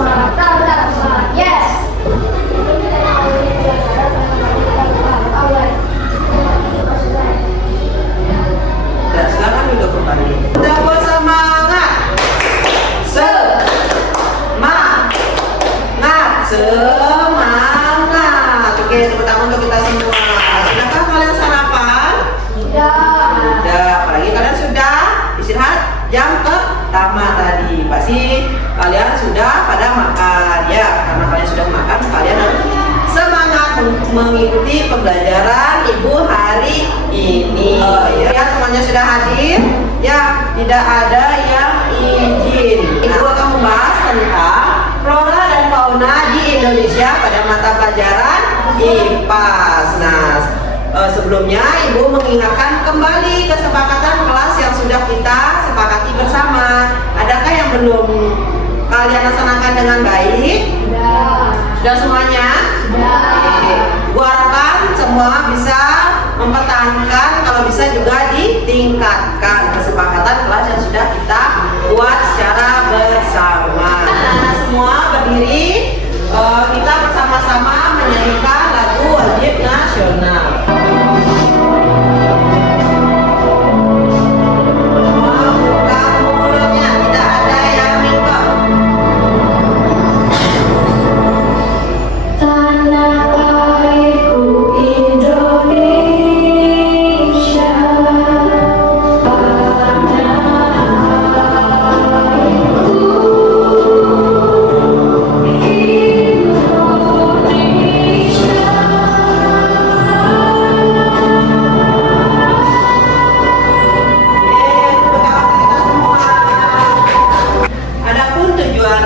Yes. Ya, silakan duduk kembali. Kita bersemangat. Semangat. Semangat. Oke, tepuk tangan untuk kita semua. Sudahkah kalian sarapan? Ya, apalagi kalian sudah istirahat jam pertama tadi. Pasti kalian sudah pada makan ya. Karena kalian sudah makan, kalian harus semangat mengikuti pembelajaran Ibu hari ini. Ya, semuanya sudah hadir. Ya, tidak ada yang izin. Ibu akan membahas tentang flora dan fauna di Indonesia pada mata pelajaran IPA. Nah, sebelumnya Ibu mengingatkan kembali kesepakatan kelas yang sudah kita sepakati bersama. Adakah yang belum kalian laksanakan dengan baik? Sudah semuanya? Oke. Gua harapkan semua bisa mempertahankan, kalau bisa juga ditingkatkan kesepakatan kelas yang sudah kita buat secara bersama. Nah, semua berdiri, kita bersama-sama menyanyikan lagu wajib nasional.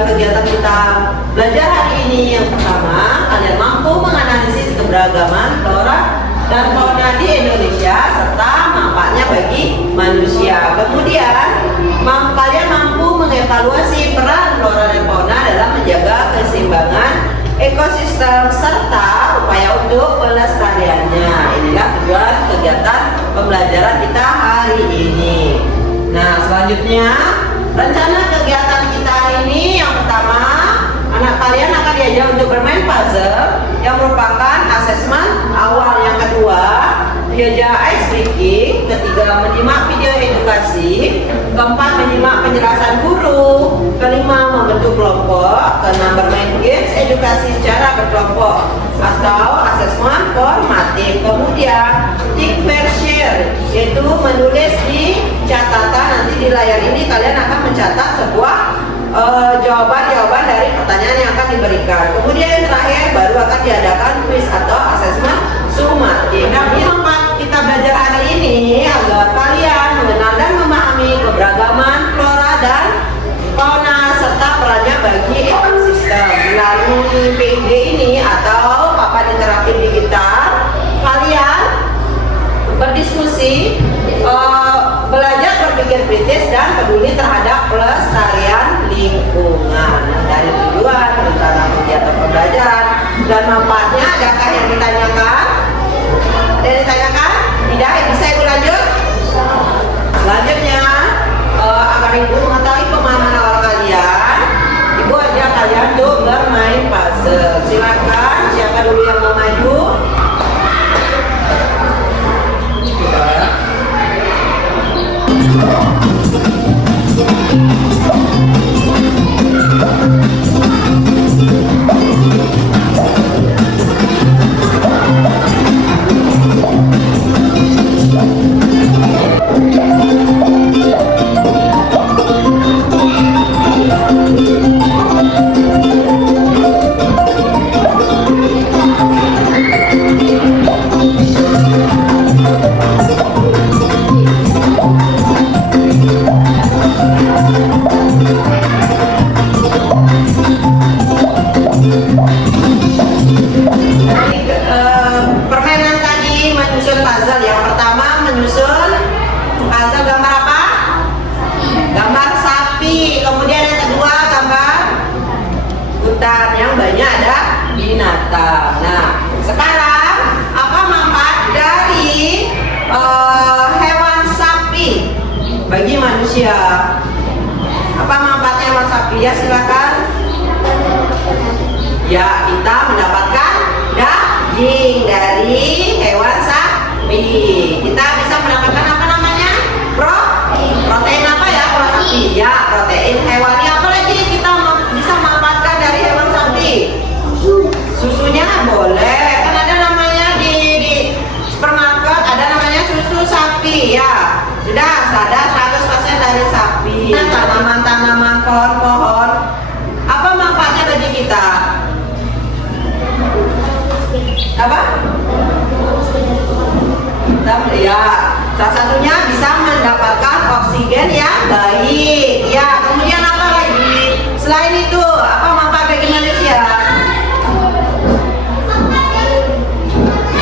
Kegiatan kita belajar hari ini yang pertama, kalian mampu menganalisis keberagaman flora dan fauna di Indonesia serta manfaatnya bagi manusia. Kemudian, kalian mampu mengevaluasi peran flora dan fauna dalam menjaga keseimbangan ekosistem serta upaya untuk pelestariannya. Inilah tujuan kegiatan pembelajaran kita hari ini. Nah, selanjutnya rencana kegiatan kita hari ini, yang pertama, anak kalian akan diajak untuk bermain puzzle yang merupakan asesmen awal. Yang kedua, diajak ice breaking. Ketiga, menyimak video edukasi. Keempat, menyimak penjelasan guru. Kelima, membentuk kelompok. Keenam, bermain games edukasi secara berkelompok atau asesmen formatif. Kemudian, think, pair, share, yaitu menulis di catatan. Nanti di layar ini kalian akan mencatat sebuah jawaban-jawaban dari pertanyaan yang akan diberikan. Kemudian yang terakhir baru akan diadakan quiz atau asesmen sumatif. Nah, tempat kita belajar hari ini agar kalian mengenal dan memahami keberagaman flora dan fauna serta perannya bagi ekosistem. Melalui PID ini atau papan interaktif digital, kalian berdiskusi, belajar berpikir kritis dan peduli terhadap pelestarian lingkungan. Dari tujuan rencana kegiatan pembelajaran dan manfaatnya, adakah yang ditanyakan? Ada yang ditanyakan? Tidak? Bisa Ibu lanjut? Selanjutnya, agar Ibu mengetahui pemahaman awal kalian, Ibu ajak kalian untuk bermain puzzle. Silakan, siapa dulu yang mau maju? Permainan tadi menyusun puzzle. Yang pertama menyusun puzzle gambar apa? Gambar sapi. Kemudian yang kedua gambar hutan yang banyak ada binatang. Nah, sekarang apa manfaat dari hewan sapi bagi manusia? Apa manfaatnya hewan sapi? Ya, silakan. Ya, kita mendapatkan daging dari hewan sapi. Kita bisa mendapatkan apa namanya? Protein apa ya kalau sapi? Ya, protein hewani. Apa lagi kita bisa mendapatkan dari hewan sapi? Susunya boleh. Kan ada namanya di supermarket ada namanya susu sapi ya. Sudah ada 100% dari sapi. Tanaman-tanaman, pohon-pohon. Apa manfaatnya bagi kita? Apa? Ya, salah satunya bisa mendapatkan oksigen yang baik. Ya, kemudian apa lagi? Selain itu, apa manfaat bagi manusia?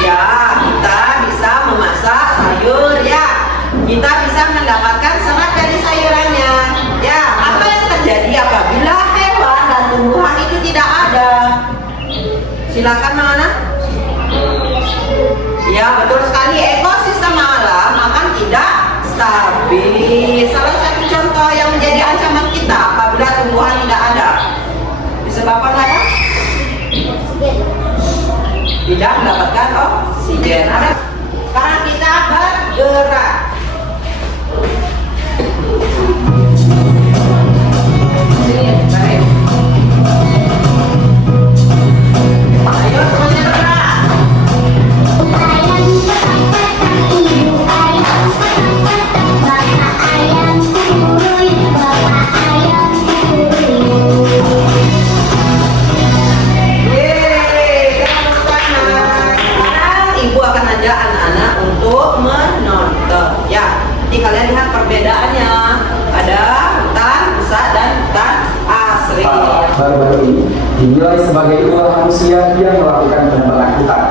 Ya, kita bisa memasak sayur ya. Kita bisa mendapatkan serat dari sayurannya. Ya, apa yang terjadi apabila hewan dan tumbuhan itu tidak ada? Silakan mana? Ya, betul sekali, ekosistem alam akan tidak stabil. Salah satu contoh yang menjadi ancaman kita apabila tumbuhan tidak ada disebabkan apa? Tidak mendapatkan oksigen. Sekarang kita bergerak. Baik. Ayo semuanya bergerak. Anak-anak untuk menonton ya. Jadi kalian lihat perbedaannya, ada hutan rusak dan hutan asri. Baru-baru ini dinilai sebagai ulah manusia yang melakukan penebangan hutan.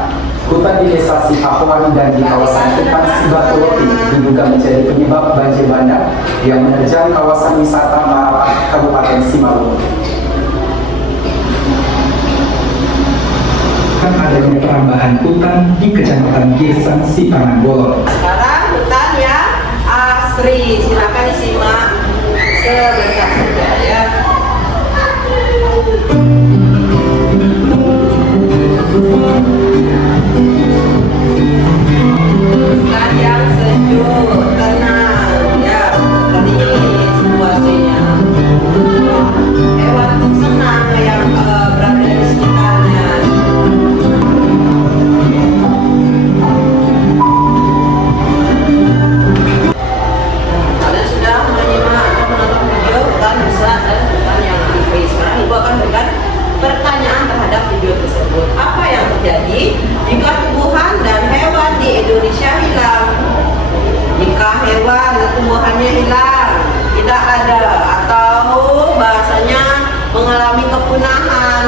Hutan di desa Sipahuan dan di kawasan hutan Sibatuloti diduga menjadi penyebab banjir bandang yang menerjang kawasan wisata Marapat, Kabupaten Simalungun. Adanya perambahan hutan di Kecamatan Gesang, Sipangan-Bolon. Sekarang hutan yang asri, silakan disimak sebentar saja ya. Hutan yang sejuk, tenang ya, seperti ini situasinya. Hewan pun senang yang berada di sekitarnya. Kalian sudah menyimak atau menonton video hutan rusak dan hutan yang asri. Sekarang Ibu akan berikan pertanyaan terhadap video tersebut. Apa yang terjadi jika tumbuhan dan hewan di Indonesia hilang? Jika hewan dan tumbuhannya hilang, tidak ada, atau bahasanya mengalami kepunahan,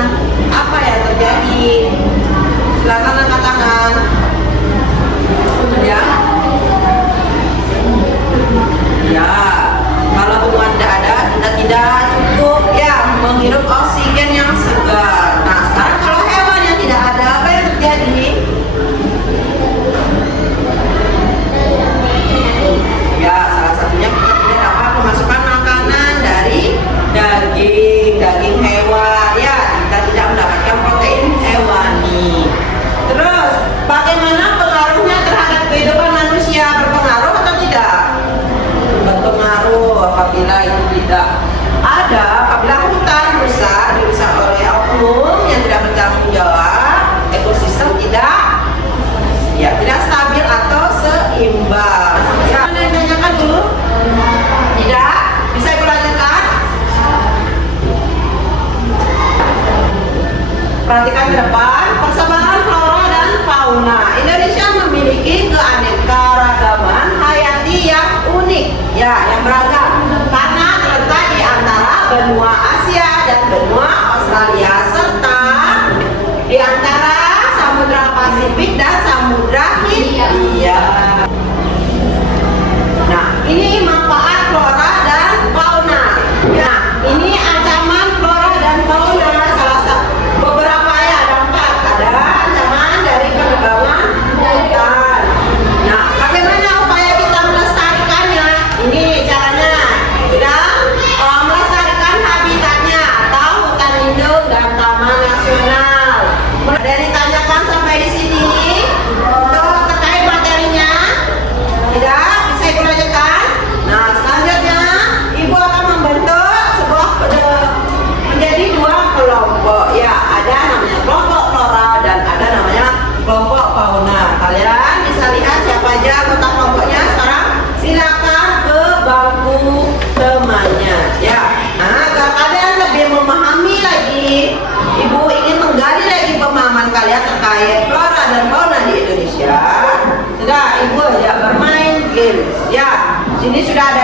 apa yang terjadi? Silakan angkat tangan. Ya. Ya, kalau tumbuhan tidak ada, kita tidak cukup ya menghirup oksigen yang segar. Nah, sekarang kalau hewan yang tidak ada, apa yang terjadi? Ya, salah satunya kita tidak dapat memasukkan makanan dari daging hewan. Ya, kita tidak mendapatkan protein hewani. Terus, bagaimana pengaruhnya terhadap kehidupan manusia? Berpengaruh atau tidak? Berpengaruh apabila itu tidak ada, apabila hutan dirusak oleh oknum yang tidak bertanggung jawab, ekosistem tidak stabil atau seimbang. Siapa yang tanyakan dulu? Tidak? Bisa Ibu lanjutkan? Perhatikan ke depan, persebaran flora dan fauna. Indonesia memiliki keanekaragaman hayati yang unik, ya, yang beragam. Karena terletak di antara benua Asia dan benua Australia serta di antara Samudra Pasifik dan Samudra Hindia. Nah, ini manfaat flora dan fauna. Nah, ini ancaman flora dan fauna. Salah satu beberapa ya dampak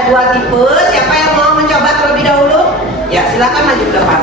dua tipe. Siapa yang mau mencoba terlebih dahulu? Ya, silakan maju ke depan.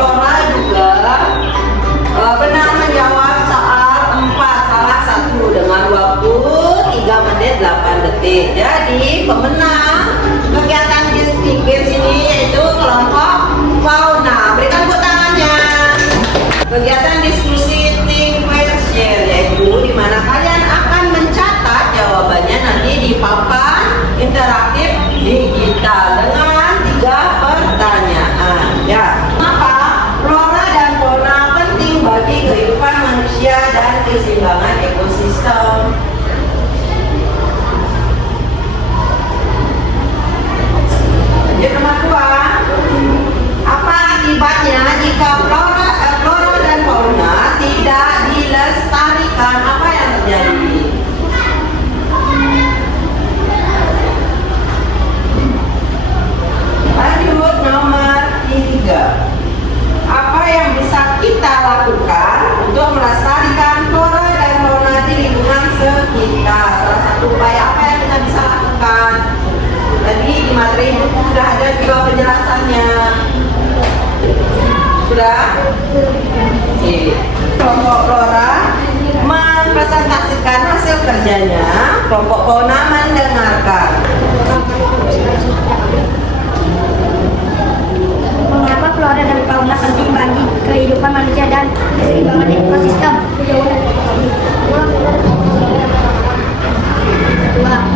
Flora juga benar menjawab soal 4 salah 1 dengan waktu 3 menit 8 detik. Jadi pemenang kegiatan Games ini yaitu kelompok Fauna. Berikan tepuk tangannya. Kegiatan diskusi think question yaitu di mana kalian akan mencatat jawabannya nanti di papan interaktif digital dengan 3 pertanyaan. Ya. Bagi kehidupan manusia dan keseimbangan ekosistem. Lanjut nomor 2. Apa akibatnya jika flora dan fauna tidak dilestarikan? Apa yang terjadi? Lanjut nomor 3. Apa yang bisa kita lakukan untuk melestarikan flora dan fauna di lingkungan sekitar? Salah satu upaya apa yang kita bisa lakukan? Tadi di materi itu sudah ada juga penjelasannya. Sudah? Oke. Kelompok flora mempresentasikan hasil kerjanya, kelompok fauna mendengarkan. Mengapa flora dan fauna penting bagi kehidupan manusia dan keseimbangan ekosistem? 2.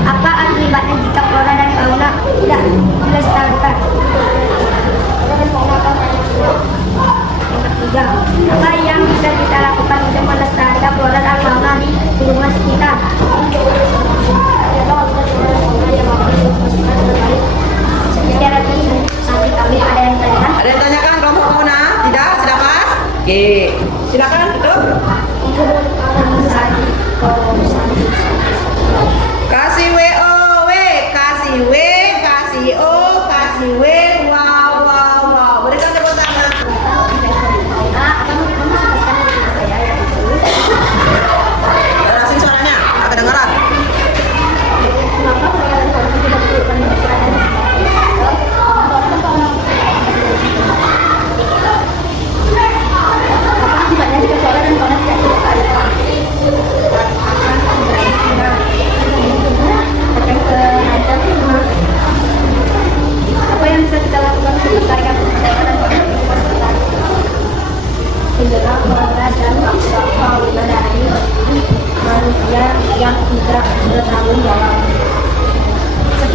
Apa akibatnya jika flora dan fauna tidak dilestarikan? 3. Apa yang bisa kita lakukan untuk melestarikan flora dan fauna di lingkungan sekitar? Ada yang tanyakan kelompok fauna? Tidak? Sudah pas? Oke, silakan duduk.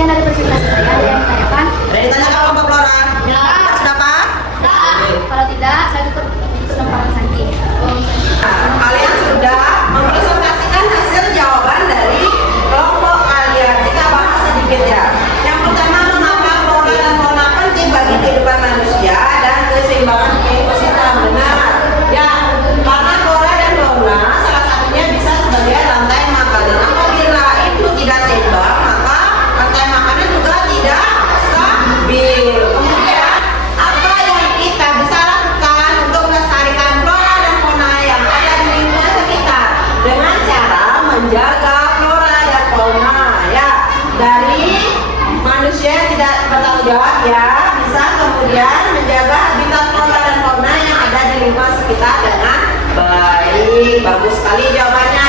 dari presentasi saya ada yang ditanyakan? Ada yang ditanyakan kelompok Flora? Ya. Terus apa? Kalau tidak, saya tutup kesempatan Santi. Nah, kalian sudah mempresentasikan hasil jawaban dari kelompok kalian. Kita bahas sedikit ya. Yang pertama, mengapa flora dan fauna penting bagi kehidupan manusia dan keseimbangan ekosistem. Benar. Ya, karena flora dan fauna salah satunya bisa sebagai rantai makanan. Apabila itu tidak seimbang, maka rantai makanan juga tidak stabil. Kemudian, apa yang kita bisa lakukan untuk melestarikan flora dan fauna yang ada di lingkungan sekitar dengan cara menjaga flora dan fauna ya dari manusia yang tidak bertanggung jawab ya, bisa kemudian menjaga habitat flora dan fauna yang ada di lingkungan sekitar dengan baik. Bagus sekali jawabannya